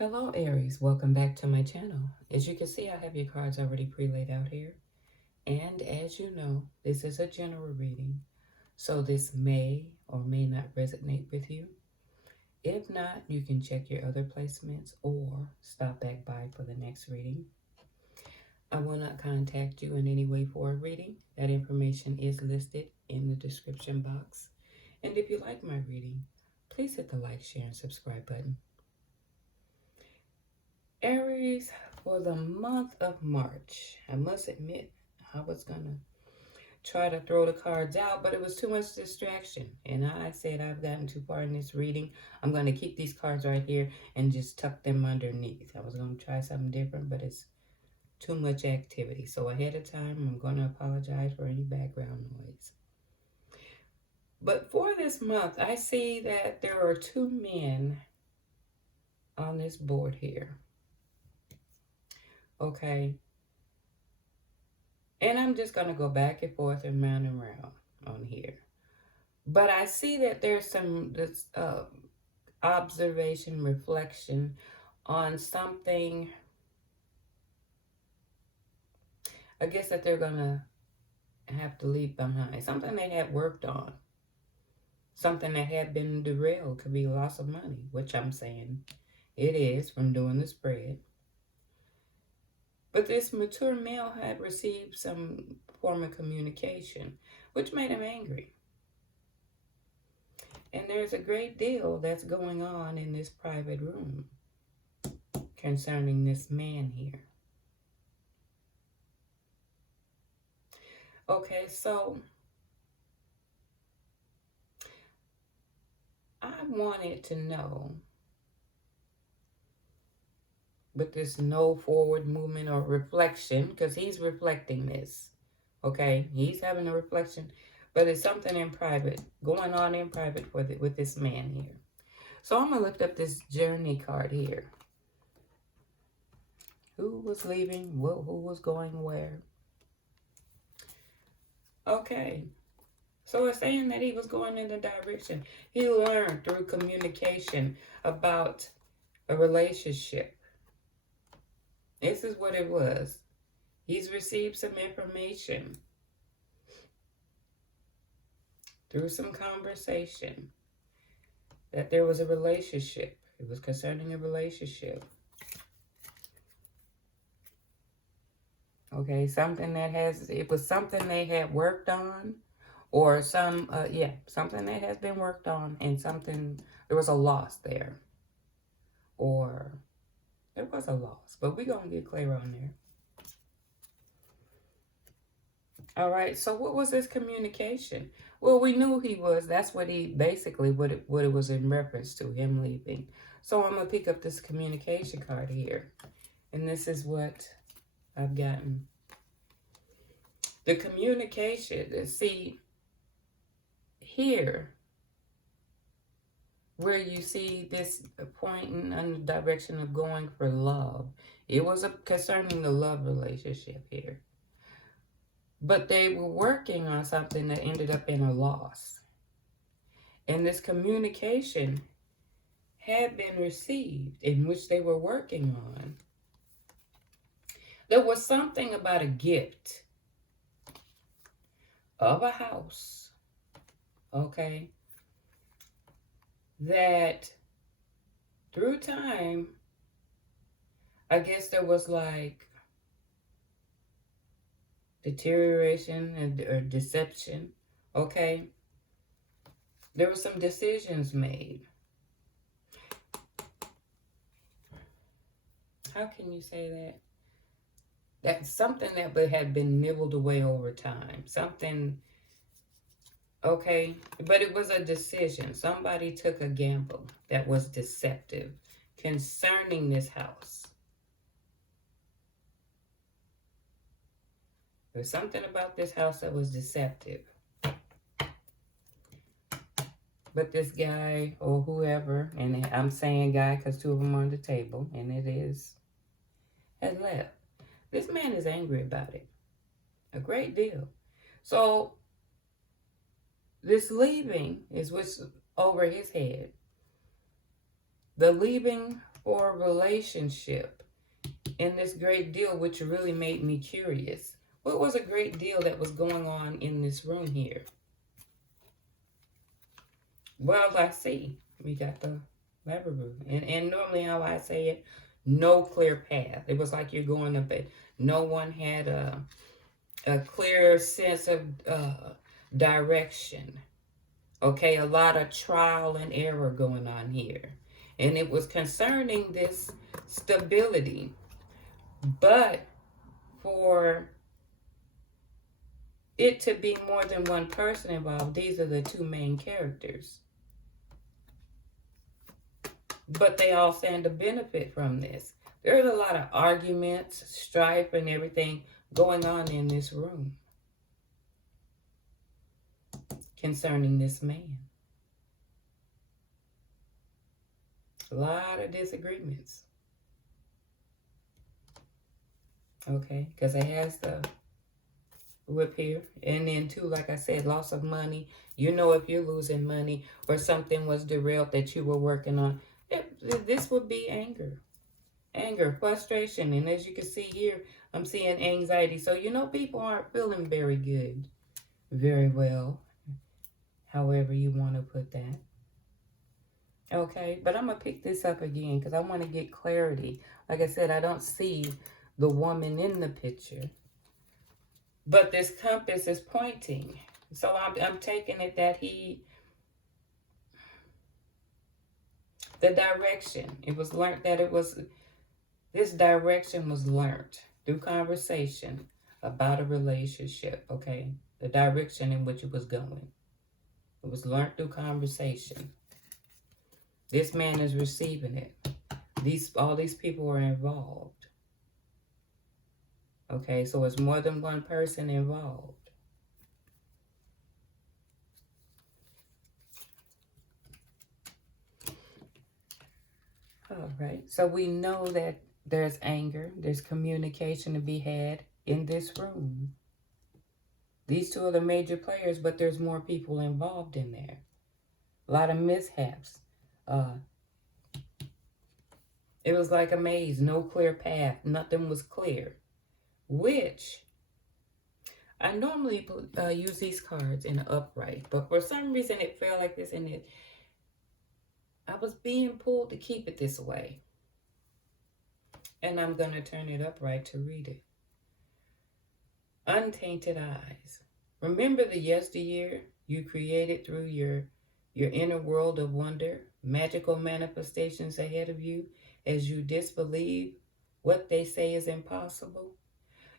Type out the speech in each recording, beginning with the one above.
Hello Aries, welcome back to my channel. As you can see, I have your cards already pre-laid out here. And as you know, this is a general reading, so this may or may not resonate with you. If not, you can check your other placements or stop back by for the next reading. I will not contact you in any way for a reading. That information is listed in the description box. And if you like my reading, please hit the like, share, and subscribe button. Aries, for the month of March, I must admit I was going to try to throw the cards out, but it was too much distraction. And I said I've gotten too far in this reading. I'm going to keep these cards right here and just tuck them underneath. I was going to try something different, but it's too much activity. So ahead of time, I'm going to apologize for any background noise. But for this month, I see that there are two men on this board here. Okay. And I'm just going to go back and forth and round on here. But I see that there's some observation, reflection on something, I guess, that they're going to have to leave behind. Something they had worked on. Something that had been derailed. Could be loss of money, which I'm saying it is from doing the spread. But this mature male had received some form of communication, which made him angry. And there's a great deal that's going on in this private room concerning this man here. Okay, so I wanted to know, but there's no forward movement or reflection, because he's reflecting this. Okay, he's having a reflection, but it's something in private, going on in private with this man here. So I'm going to lift up this journey card here. Who was leaving? Who was going where? Okay. So it's saying that he was going in the direction. He learned through communication about a relationship. This is what it was. He's received some information through some conversation that there was a relationship. It was concerning a relationship. Okay, something that it was something they had worked on, or something that has been worked on, and there was a loss there. Or there was a loss, but we're going to get clear on there. All right, so what was this communication? Well, we knew he was, that's what he, basically what it was in reference to, him leaving. So I'm going to pick up this communication card here. And this is what I've gotten. The communication, see, here, where you see this pointing in the direction of going for love, it was concerning the love relationship here. But they were working on something that ended up in a loss. And this communication had been received, in which they were working on. There was something about a gift of a house, okay, that through time, I guess there was like deterioration or deception, okay? There were some decisions made. How can you say that? That's something that had been nibbled away over time. Something, okay? But it was a decision. Somebody took a gamble that was deceptive concerning this house. There's something about this house that was deceptive. But this guy or whoever, and I'm saying guy because two of them are on the table, and has left. This man is angry about it. A great deal. So this leaving is what's over his head. The leaving for a relationship in this great deal, which really made me curious. What was a great deal that was going on in this room here? Well, I see. We got the lever room. And normally how I say it, no clear path. It was like you're going up it. No one had a clear sense of direction. Okay, a lot of trial and error going on here. And it was concerning this stability. But for it to be more than one person involved, these are the two main characters. But they all stand to benefit from this. There's a lot of arguments, strife, and everything going on in this room concerning this man. A lot of disagreements. Okay, because it has the whip here. And then too, like I said, loss of money. You know, if you're losing money or something was derailed that you were working on, this would be anger. Anger, frustration. And as you can see here, I'm seeing anxiety. So, you know, people aren't feeling very good, very well, however you want to put that. Okay, but I'm going to pick this up again because I want to get clarity. Like I said, I don't see the woman in the picture. But this compass is pointing. So I'm taking it that the direction, it was learned that this direction was learned through conversation about a relationship, okay? The direction in which it was going. It was learned through conversation. This man is receiving it. All these people are involved. Okay, so it's more than one person involved. All right, so we know that there's anger, there's communication to be had in this room. These two are the major players, but there's more people involved in there. A lot of mishaps. It was like a maze, no clear path, nothing was clear. Which, I normally use these cards in the upright, but for some reason it felt like this, and I was being pulled to keep it this way. And I'm going to turn it upright to read it. Untainted eyes. Remember the yesteryear you created through your inner world of wonder, magical manifestations ahead of you as you disbelieve what they say is impossible?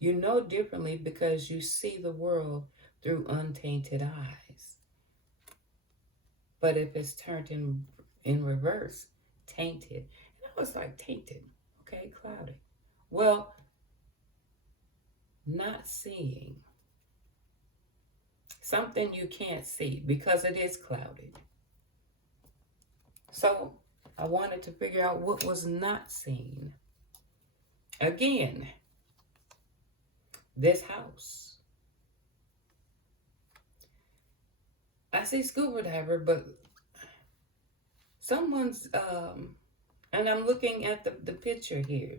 You know differently because you see the world through untainted eyes. But if it's turned in reverse, tainted. And I was like, tainted, okay, clouded. Well, not seeing. Something you can't see because it is clouded. So I wanted to figure out what was not seen. Again, this house. I see scuba diver, but someone's, and I'm looking at the picture here.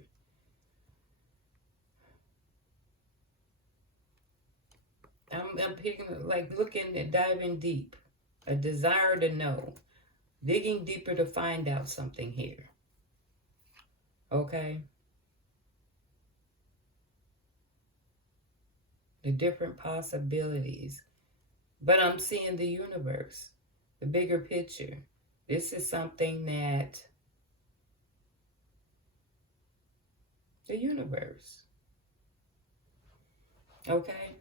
I'm picking, like looking at diving deep, a desire to know, digging deeper to find out something here. Okay? The different possibilities. But I'm seeing the universe, the bigger picture. This is something that the universe. Okay?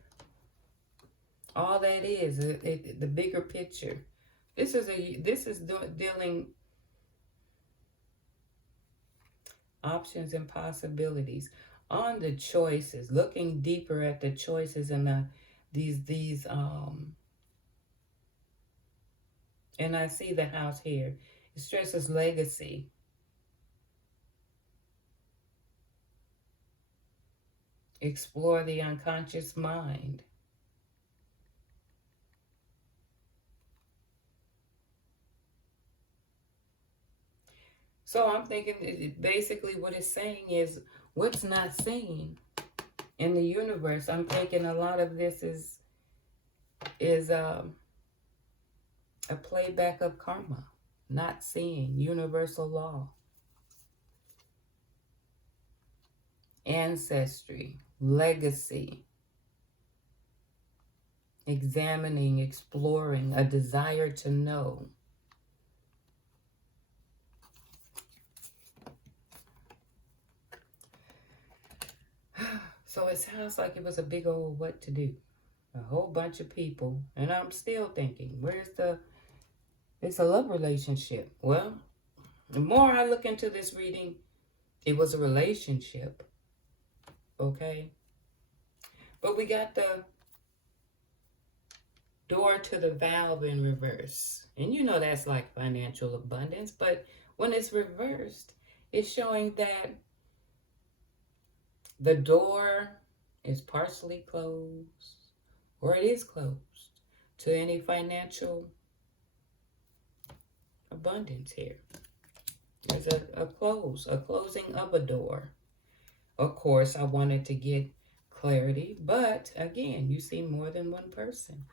All that is the bigger picture. This is dealing options and possibilities on the choices, looking deeper at the choices and these and I see the house here. It stresses legacy. Explore the unconscious mind. So I'm thinking basically what it's saying is what's not seen in the universe. I'm thinking a lot of this is a playback of karma, not seeing universal law, ancestry, legacy, examining, exploring, a desire to know. So it sounds like it was a big old what to do. A whole bunch of people. And I'm still thinking, it's a love relationship. Well, the more I look into this reading, it was a relationship. Okay? But we got the door to the valve in reverse. And you know that's like financial abundance. But when it's reversed, it's showing that the door is partially closed or it is closed to any financial abundance here. There's a closing of a door. Of course, I wanted to get clarity, but again, you see more than one person.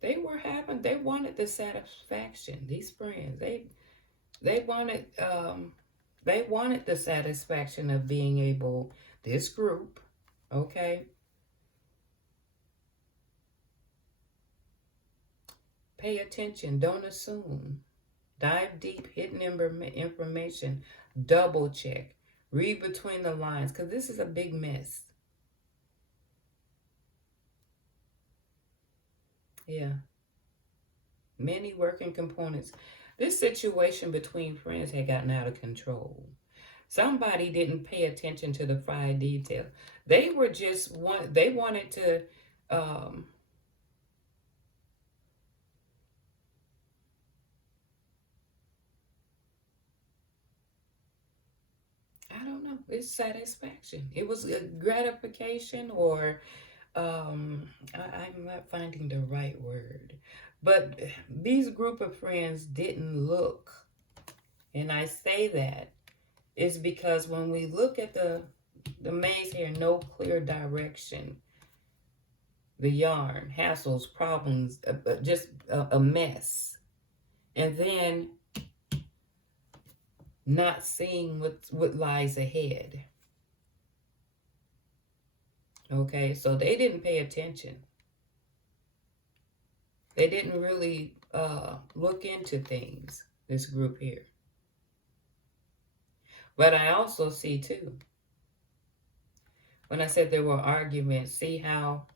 They wanted the satisfaction. These friends, they wanted the satisfaction of being able, this group, okay, pay attention, don't assume, dive deep, hidden information, double check, read between the lines, because this is a big mess. Yeah. Many working components. This situation between friends had gotten out of control. Somebody didn't pay attention to the fine detail. They were just they wanted to I don't know, it's satisfaction. It was a gratification or I'm not finding the right word. But these group of friends didn't look. And I say that is because when we look at the maze here, no clear direction. The yarn, hassles, problems, just a mess. And then not seeing what lies ahead. Okay, so they didn't pay attention. They didn't really look into things, this group here. But I also see too, when I said there were arguments, see how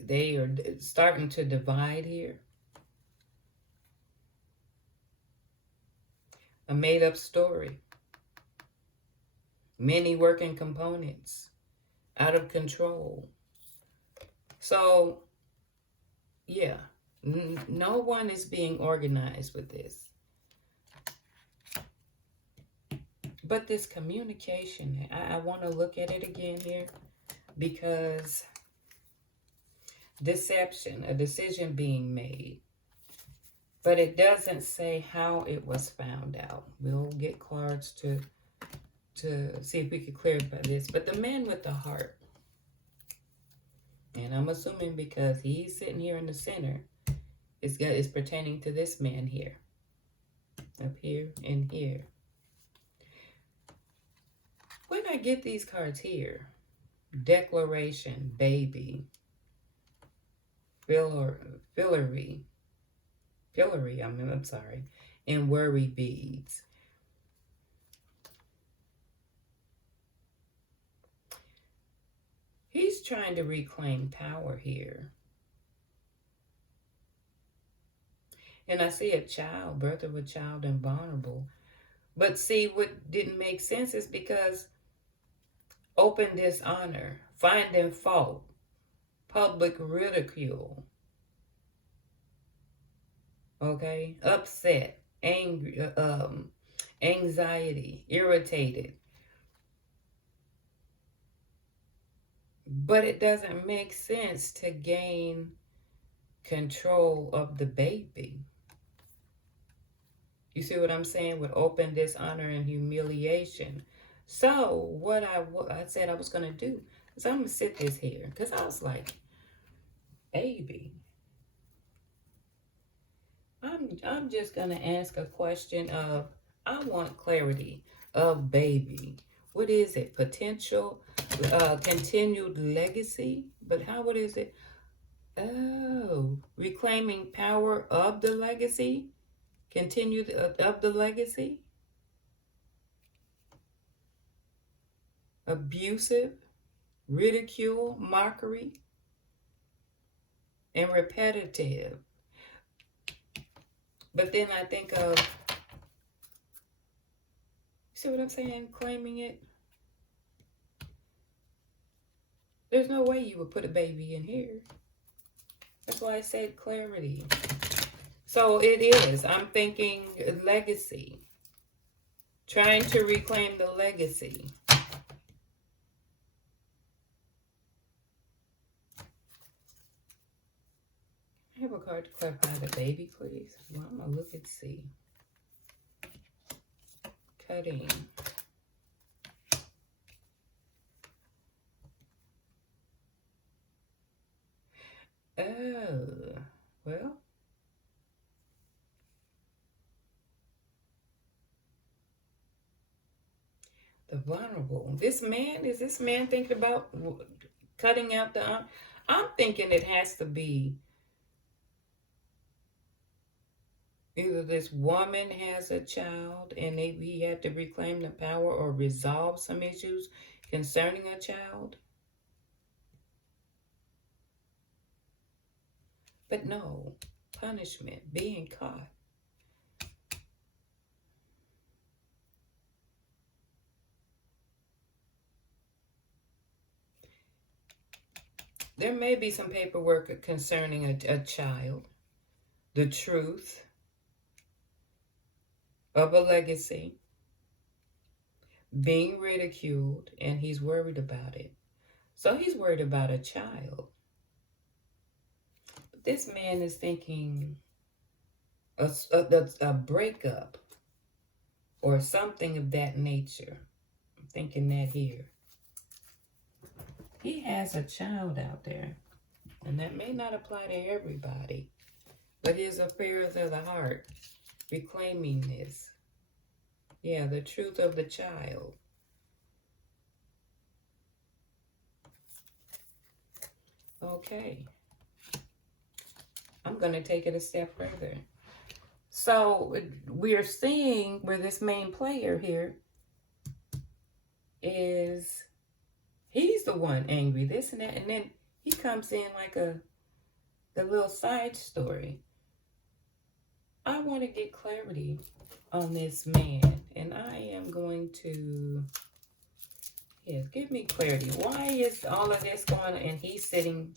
they are starting to divide here. A made-up story. Many working components. Out of control. So, yeah. No one is being organized with this. But this communication, I want to look at it again here. Because deception, a decision being made. But it doesn't say how it was found out. We'll get cards to see if we can clarify this. But the man with the heart, and I'm assuming because he's sitting here in the center, is pertaining to this man here. Up here and here. When I get these cards here, declaration, baby, fillery, I'm sorry, and worry beads. He's trying to reclaim power here. And I see a child, birth of a child and vulnerable. But see, what didn't make sense is because open dishonor, finding fault, public ridicule. Okay, upset, angry, anxiety, irritated. But it doesn't make sense to gain control of the baby. You see what I'm saying? With open dishonor and humiliation. So what I said I was going to do is I'm going to sit this here. Because I was like, baby. I'm just going to ask a question of, I want clarity of baby. What is it? Potential, continued legacy? But what is it? Oh, reclaiming power of the legacy? Continued of the legacy? Abusive, ridicule, mockery, and repetitive. But then I think of, see what I'm saying? Claiming it. There's no way you would put a baby in here. That's why I said clarity. So it is. I'm thinking legacy. Trying to reclaim the legacy. I have a card to clarify the baby, please. Well, I'm going to look and see. Cutting. Oh, well. The vulnerable. Is this man thinking about cutting out the arm? I'm thinking it has to be either this woman has a child and he had to reclaim the power or resolve some issues concerning a child. But no, punishment, being caught. There may be some paperwork concerning a child, the truth of a legacy, being ridiculed, and he's worried about it. So he's worried about a child. But this man is thinking a breakup or something of that nature. I'm thinking that here. He has a child out there, and that may not apply to everybody, but his affairs of the heart, reclaiming this. Yeah, the truth of the child. Okay. I'm going to take it a step further. So we're seeing where this main player here is, he's the one angry, this and that, and then he comes in like the little side story. I want to get clarity on this man, and I am going to, yes, give me clarity. Why is all of this going on, and he's sitting,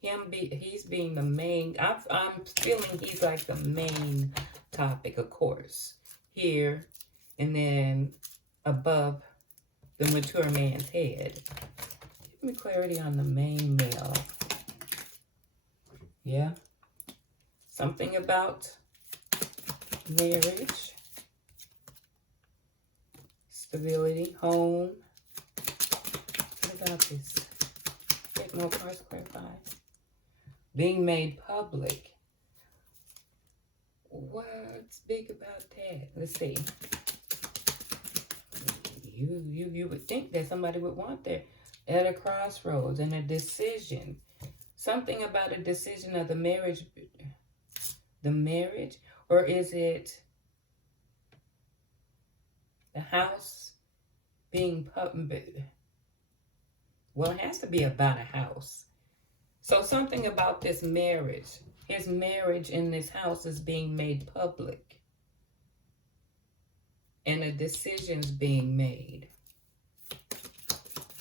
he's being the main, I'm feeling he's like the main topic, of course, here, and then above the mature man's head. Give me clarity on the main male. Yeah. Something about marriage, stability, home. What about this? Get more cards clarified. Being made public. What's big about that? Let's see. You would think that somebody would want that at a crossroads and a decision. Something about a decision of the marriage. The marriage? Or is it the house being public? Well, it has to be about a house. So something about this marriage. His marriage in this house is being made public. And a decision's being made.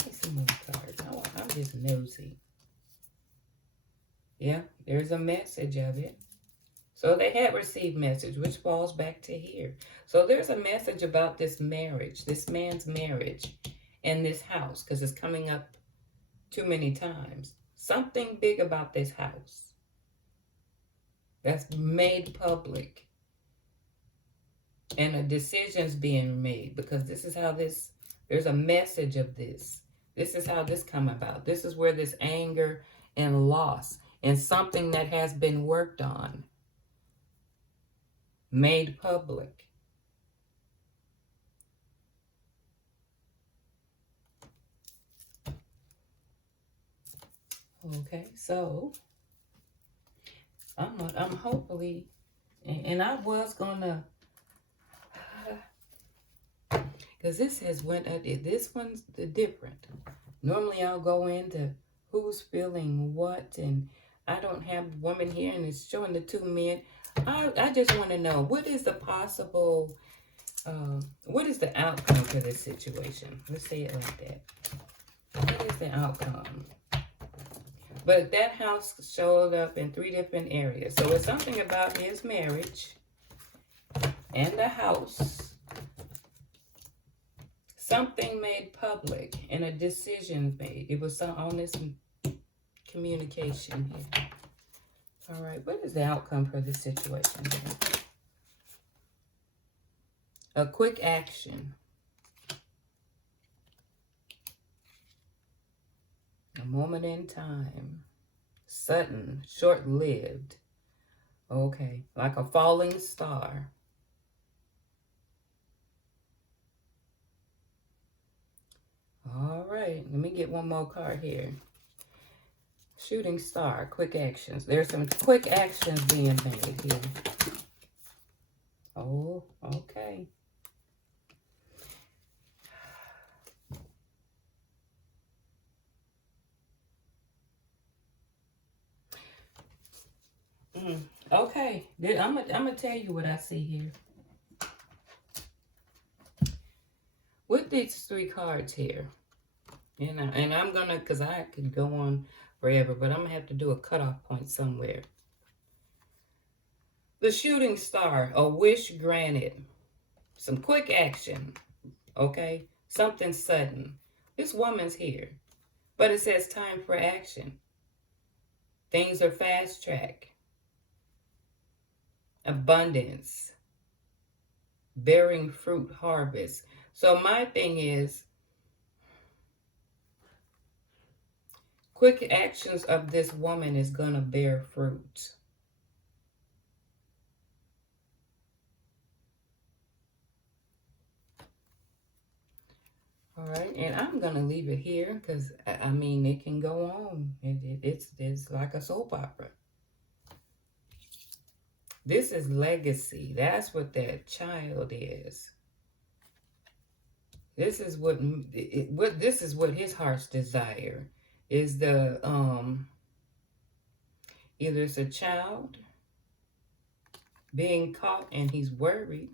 Let's see more cards. I'm just nosy. Yeah, there's a message of it. So they had received message, which falls back to here. So there's a message about this marriage, this man's marriage, and this house, because it's coming up too many times. Something big about this house. that's made public. And a decision's being made, because this is how this, there's a message of this. This is how this come about. This is where this anger and loss and something that has been worked on, made public. Okay, so I'm hopefully, and I was gonna, because this has went, this one's different. Normally I'll go into who's feeling what, and I don't have a woman here, and it's showing the two men. I just want to know, what is the possible, what is the outcome for this situation? Let's say it like that. What is the outcome? But that house showed up in 3 different areas. So it's something about his marriage and the house. Something made public and a decision made. It was some on this communication here. All right, what is the outcome for this situation then? A quick action. A moment in time. Sudden, short-lived. Okay, like a falling star. All right, let me get one more card here. Shooting star, quick actions. There's some quick actions being made here. Oh, okay. Okay, I'm gonna tell you what I see here. With these 3 cards here, and I'm gonna, because I could go on forever, but I'm gonna have to do a cutoff point somewhere. The shooting star, a wish granted, some quick action, okay? Something sudden. This woman's here, but it says time for action. Things are fast track. Abundance. Bearing fruit, harvest. So my thing is, quick actions of this woman is going to bear fruit. All right, and I'm going to leave it here because, I mean, it can go on. It's like a soap opera. This is legacy. That's what that child is. This is what this is what his heart's desire is. The either it's a child being caught and he's worried,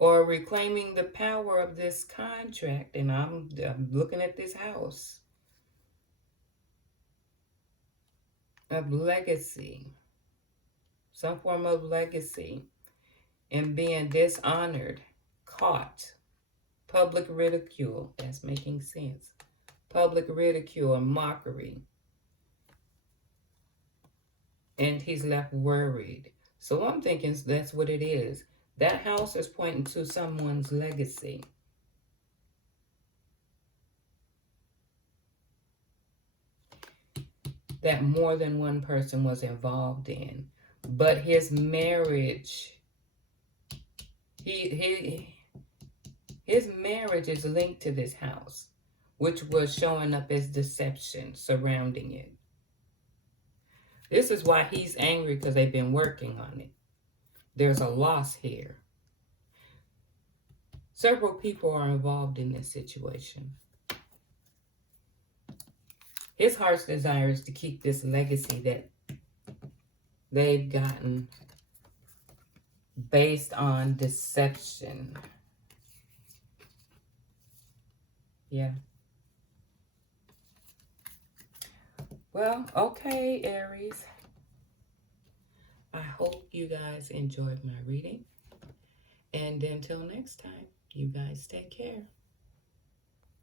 or reclaiming the power of this contract. And I'm looking at this house of legacy, some form of legacy, and being dishonored, caught, public ridicule. That's making sense. Public ridicule and mockery. And he's left worried. So I'm thinking that's what it is. That house is pointing to someone's legacy. That more than one person was involved in. But his marriage, his marriage is linked to this house, which was showing up as deception surrounding it. This is why he's angry, because they've been working on it. There's a loss here. Several people are involved in this situation. His heart's desire is to keep this legacy that they've gotten based on deception. Yeah. Well, okay, Aries. I hope you guys enjoyed my reading. And until next time, you guys take care.